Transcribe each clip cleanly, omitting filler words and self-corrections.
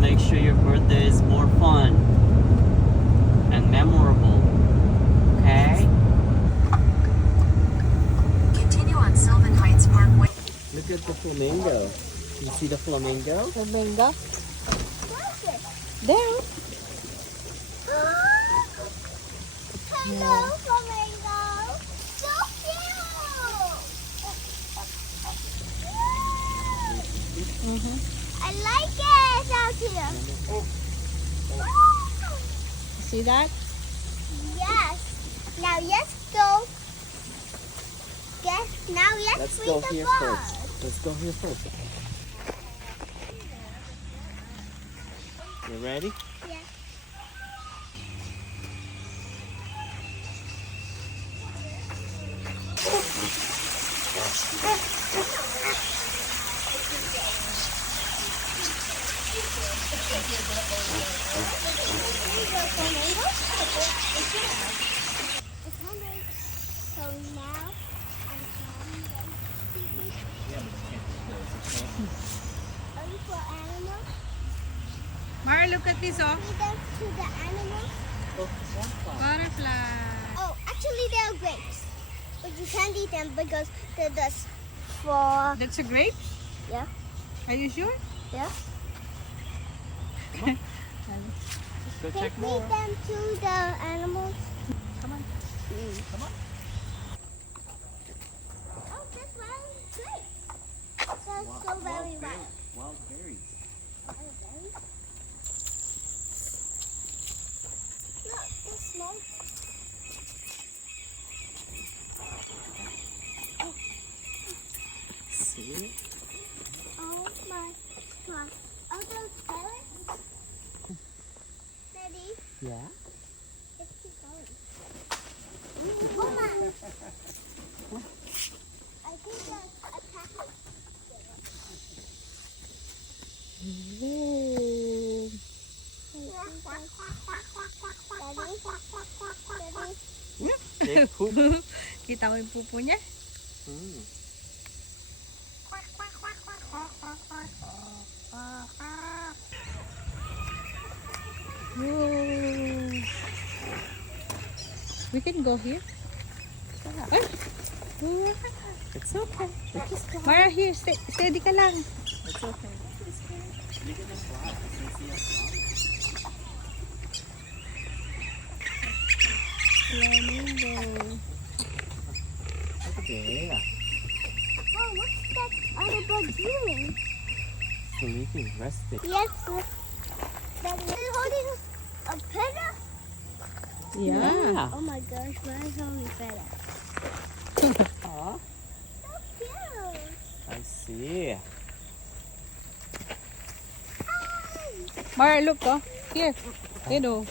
make sure your birthday is more fun and memorable. Okay? Continue on Sylvan Heights Parkway. Look at the flamingo. You see the flamingo? Flamingo. There. Hello, flamingo. So cute. I like it out here. See that? Yes. Now let's go. Yes. Now let's go feed the here birds. first. Let's go here first. You ready? Yes. So now I'm going to for animals. Mara, look at this, oh. Feed them to the animals. Butterfly. Oh, actually they're grapes. But you can't eat them because they're just for... That's a grape? Yeah. Are you sure? Yeah. Let's go They check feed more. them to the animals. Come on. Come on. Oh, this one is grapes. That's so very ripe. Wild berries. Look, this small. See it? Oh my God. Are those parrots? Daddy, Yeah. let's keep going. Mama. I think there's a parrot. Daddy, They poop. Kita mo yung pupo niya? Mm. Whoa. We can go here. Ay! It's okay. Mara, here. Steady ka lang. It's okay. Look at the flower. You see a flower? Flamingo. Look at there. oh, what's that other bird doing? Sleeping, resting. Yes, Daddy, they're holding a feather? Yeah. Oh my gosh, mine's only feather. Aw, So cute. I see. Mara, look, oh. Here. You know,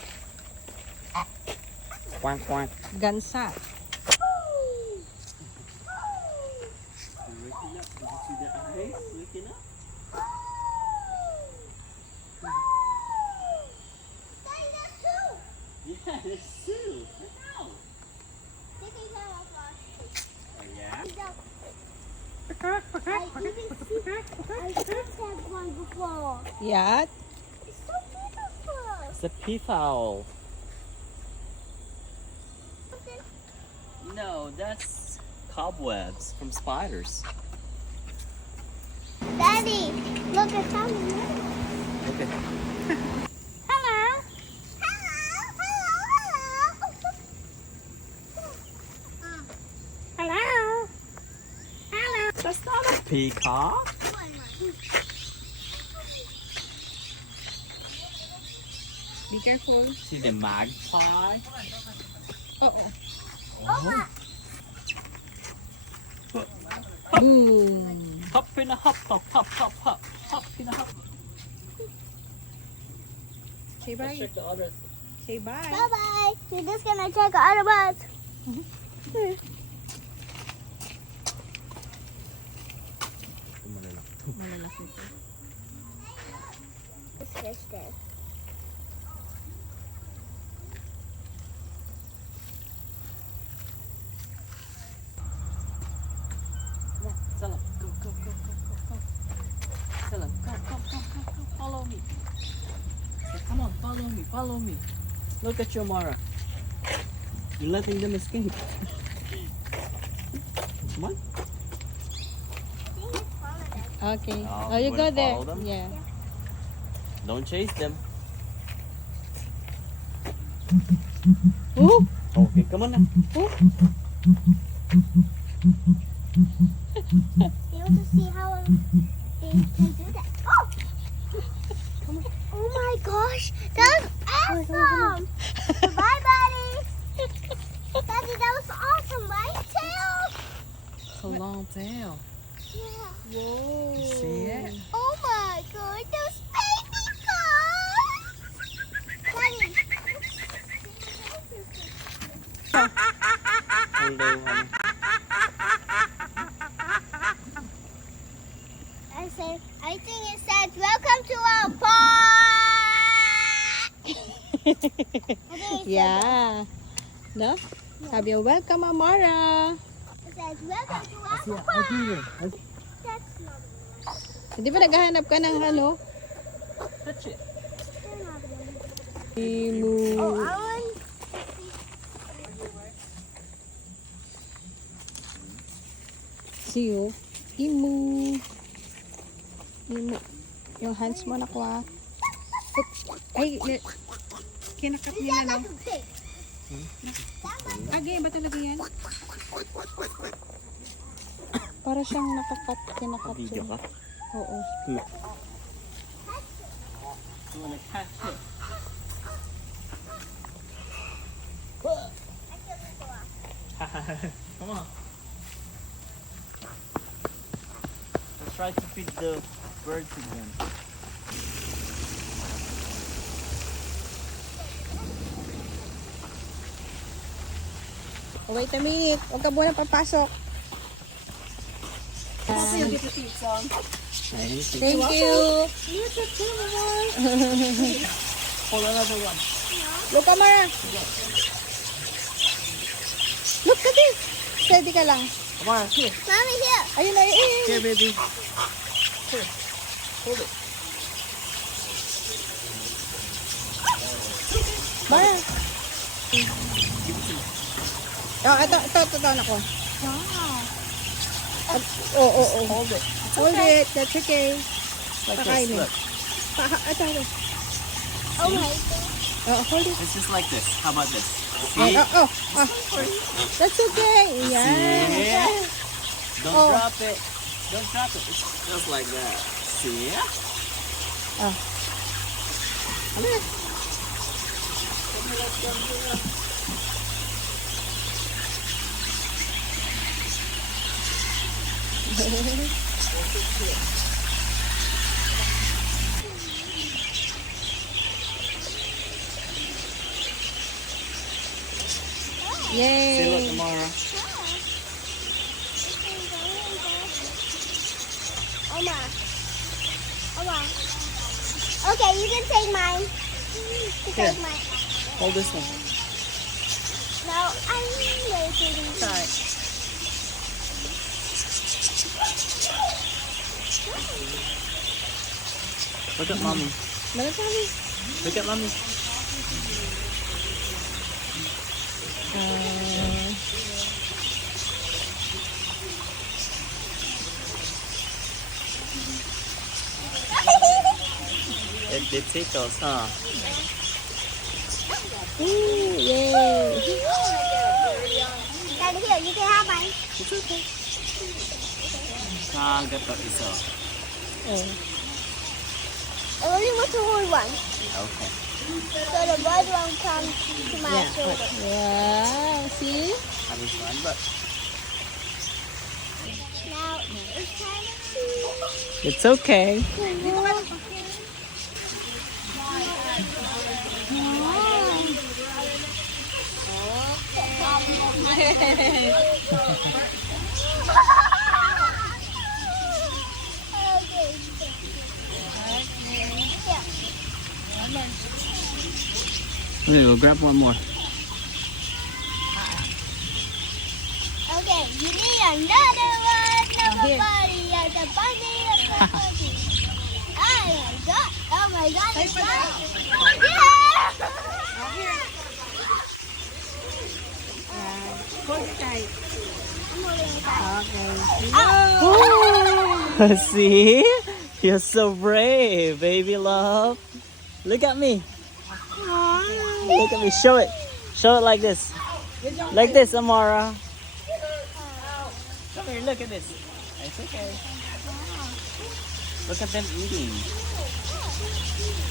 Quack, quack. gansa. Waking up. Did you see the eyes waking up? Daddy, there's two. Yeah, there's two. Look out. They can tell us what. Oh, yeah? I just had one before. Yeah. It's so beautiful. It's a peafowl. No, that's cobwebs from spiders. Daddy, look at something. Okay. Hello. Hello. Hello. That's not a peacock. Be careful. See the magpie? Uh-oh. Oh, Boom. Hop in a hop, hop, hop, hop, hop. Hop in a hop. Say Let's bye. check the others. Say bye. bye-bye. We're just gonna check out the birds. Malalaki ito. This fish there. Yeah, Salam, go, go, go, go, go, go. Salam, come, come, come, come, come, follow me. Come on, follow me, follow me. Look at you, Mara. You're letting them escape. Come on. Okay. Oh, Oh, you you go wanna there. follow them? Yeah. Don't chase them. Ooh. Okay, come on now. Ooh. You want to see how they can do that? Oh! Oh my gosh, that was awesome! Bye, buddy. Daddy, that was awesome, right? Tail. It's a long tail. Yeah. Whoa. You see it? Oh my god, those baby cars! Daddy. Hello, honey. I think it says, welcome to our park! I think it said Yeah. No? Sabi niya, welcome, Amara. that. It says, welcome to our park! That's not Hindi ba naghahanap ka ng ano? Touch it. Emu. Oh, I want... See you. Emu. Emu. Yung hands mo nakuha. Ay, kinakat Is nila, that no? like a pig? Agay, ba talaga yan? Para siyang kinakat Video siya. ka? Oo. You wanna catch it? Come on. Let's try to feed the birds again. Oh, wait a minute. Huwag ka muna papasok. Thank you. Hold another one. Look, Amara. Look, kati. Steady ka lang. Come on, here. Mommy, here. Ayun, ayun, ayun. Here, baby. Here. Hold it. Mara. Oh, ito ako. Oo. Hold it. Hold it. That's okay. Like Pakainin. this. Look. Ito. Oh my god. Oh, hold it. It's just like this. How about this? Ay, See? oh. That's okay. Yeah. Yeah. Don't Oh. drop it. Don't drop it. It's just like that. See? Oh. Come here. Yay. Say look, Amara. Oma. Oma. Okay, you can take mine. You can Here. take mine. Hold this one. No, I'm waiting. Sorry. Look at mommy. Balik kami. Look at mommy. It tickles, huh? Ooh, yay. Daddy, here, you can have mine. It's okay. Ah, got the isa. Oh. I only want to hold one. Okay. So the bird won't come to my shoulder. Wow. See? Having fun, but Now, it's time to... it's okay. We'll grab one more. Okay, you need another one. Here. Nobody at the bunny of the bunny. Oh my god. Oh my got it. Hold it tight. Yeah. Okay. See? You're so brave, baby love. Look at me. Look at me. Show it. Show it like this. Like this, Amara. Come here, look at this. It's okay. Look at them eating.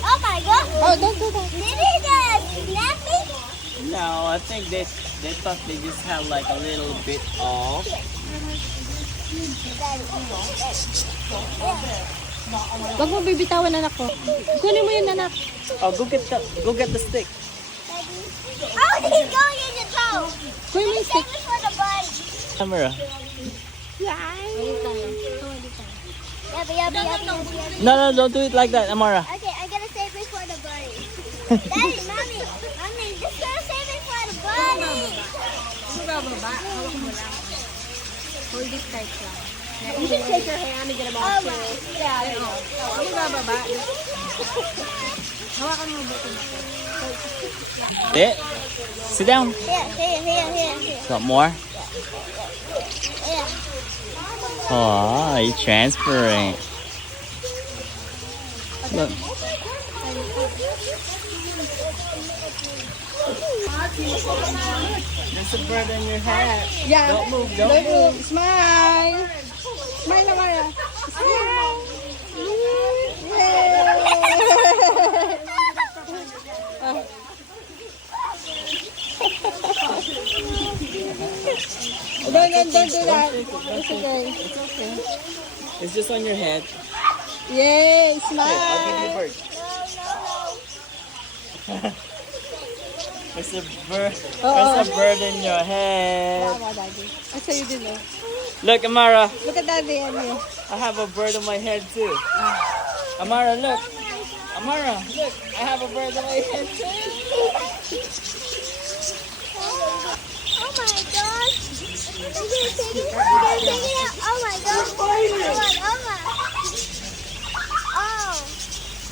Oh my god. Oh, don't do that. Did he just snap me? No, I think they thought they just had like a little bit off. Wag mo bibitawan, anak ko. Kunin mo yun, anak. Oh, go get the stick. Oh, he's going in the toe. Kunin mo yung stick. Save it for the bun. Camera. Yabby. No, don't do it like that, Amara. Okay, I'm gonna save it for the bunny. Daddy, mommy, just gonna save it for the bunny. Hold it tight lang. You can take your hand and get him off too. Yeah, I know. Huwag mo bababa. Hawakan mo buto mo. Sit down. Here. Want more? Yeah. Oh, you're transferring. Look. There's a bird in your hat. Yeah. Don't move. Smile. Smile, Amara. Smile. Don't do that. It's okay. It's just on your head. Yay, Okay, smile. I'll give you a bird. There's a bird. There's a bird in your head. Tama, Daddy. I saw you did it. Look, Amara. Look at Daddy and you. I have a bird on my head too. Amara, look. Amara, look. I have a bird on my head too. Oh my gosh. I'm gonna take it out. Oh my gosh. Oh my. Oh.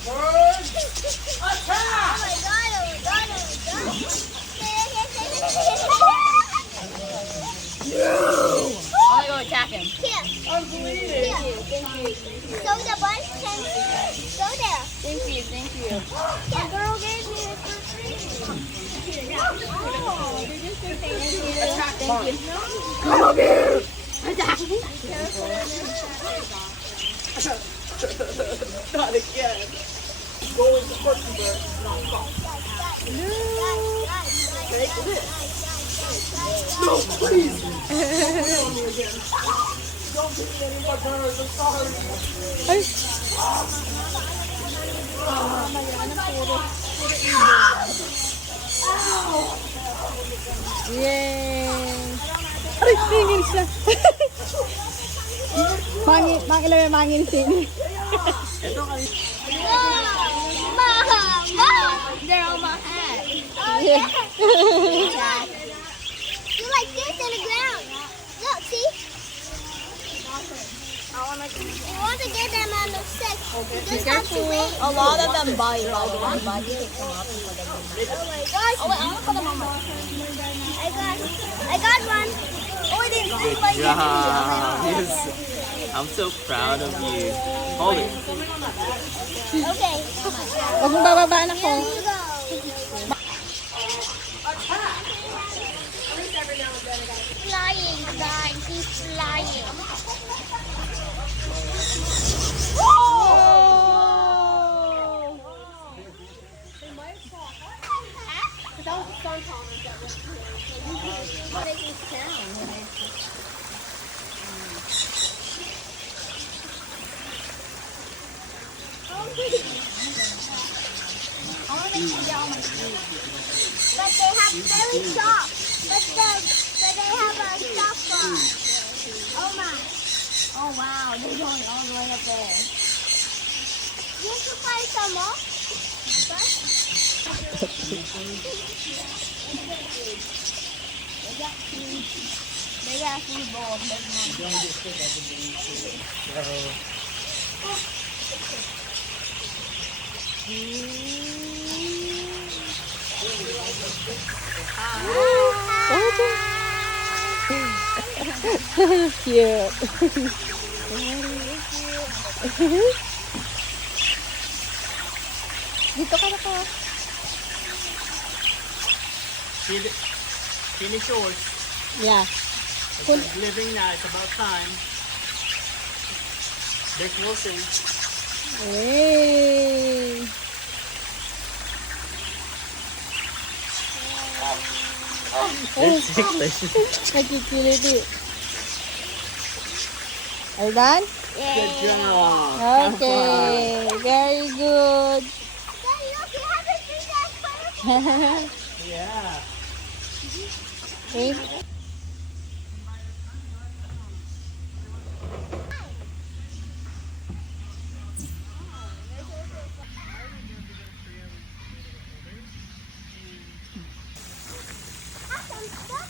Oh my god. I'm gonna go attack him. Here. Here. So the bunch can go there. Thank you. The girl gave me it for free. Oh, did you say thank you? Come over here. Not again. Go with the person bird. No, please. Don't give me any more birds. I'm sorry. Ay. Yay! Ay, tingin siya. Mangin sin. Mom! They're on my head. Oh, Yeah. You're like this in the ground. Look, see? You want to get them on the set. You just have to wait. A lot of them bite. Oh my gosh. Oh, wait, I want to put them on my I got one. Oh, it didn't Good job. Yes. I'm so proud of you. Hold it. Okay. Huwag mong bababaan ako. Here you go. Flying, guys. He's flying. But they have very soft. But they have a soft spot. Oh my. Oh wow, they're going all the way up there. You have to find some more. They got food bowls. Cute. Dito ka na ka. Finish yours. Yeah. It's living now. It's about time. They're closing. Hey. They're ticklish. Nakikiliti. Are you done? Good job. Okay. Very good. Daddy, look, you have a big ass butterfly. Yeah. Okay. Have some stuff